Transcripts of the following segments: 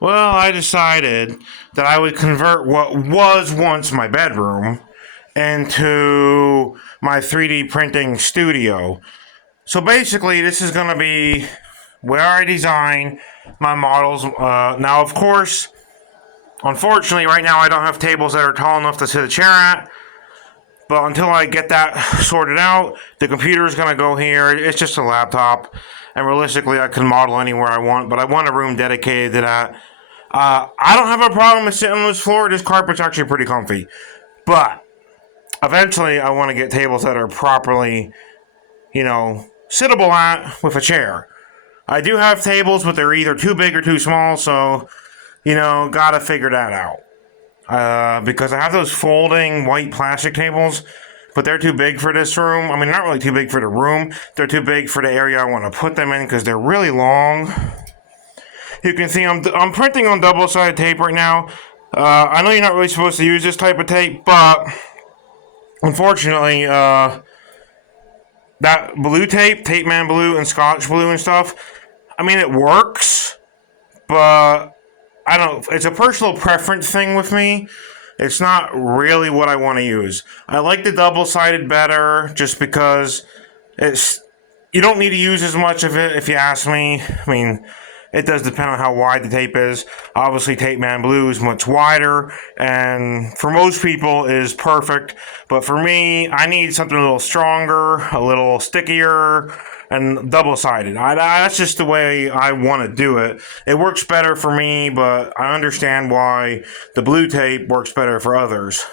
Well, I decided that I would convert what was once my bedroom into my 3D printing studio. So basically, this is going to be where I design my models. Now, of course, unfortunately, right now I don't have tables that are tall enough to sit a chair at. But until I get that sorted out, the computer is going to go here. It's just a laptop. And realistically, I can model anywhere I want, but I want a room dedicated to that. I don't have a problem with sitting on this floor. This carpet's actually pretty comfy. But eventually, I want to get tables that are properly, sittable at with a chair. I do have tables, but they're either too big or too small, so, gotta figure that out. Because I have those folding white plastic tables, but they're too big for this room. I mean, not really too big for the room. They're too big for the area I want to put them in because they're really long. You can see I'm printing on double-sided tape right now. I know you're not really supposed to use this type of tape, but unfortunately, that blue tape, Tape Man Blue and Scotch Blue and stuff, I mean, it works, but I don't. It's a personal preference thing with me. It's not really what I want to use. I like the double-sided better just because you don't need to use as much of it if you ask me. I mean, it does depend on how wide the tape is. Obviously, Tape Man Blue is much wider, and for most people is perfect. But for me, I need something a little stronger, a little stickier, and double-sided. That's just the way I want to do it. It works better for me, but I understand why the blue tape works better for others.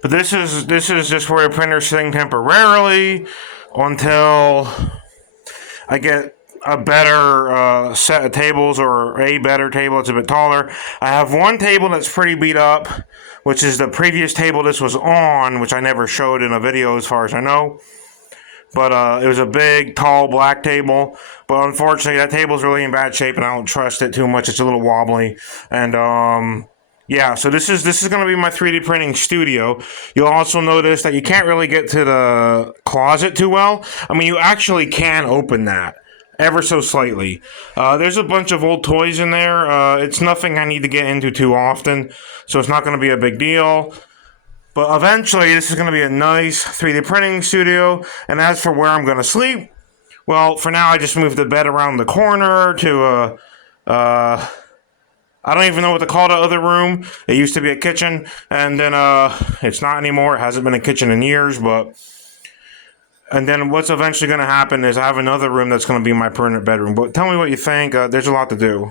But this is just where the printer's sitting temporarily until I get a better set of tables, or a better table that's a bit taller. I have one table that's pretty beat up, which is the previous table this was on, which I never showed in a video as far as I know. But it was a big, tall, black table. But unfortunately, that table's really in bad shape, and I don't trust it too much. It's a little wobbly. And yeah, so this is going to be my 3D printing studio. You'll also notice that you can't really get to the closet too well. I mean, you actually can open that ever so slightly. There's a bunch of old toys in there. It's nothing I need to get into too often, so it's not going to be a big deal. But eventually, this is going to be a nice 3D printing studio. And as for where I'm going to sleep, well, for now, I just moved the bed around the corner to I don't even know what to call the other room. It used to be a kitchen, and then it's not anymore. It hasn't been a kitchen in years, but... And then what's eventually going to happen is I have another room that's going to be my permanent bedroom. But tell me what you think. There's a lot to do.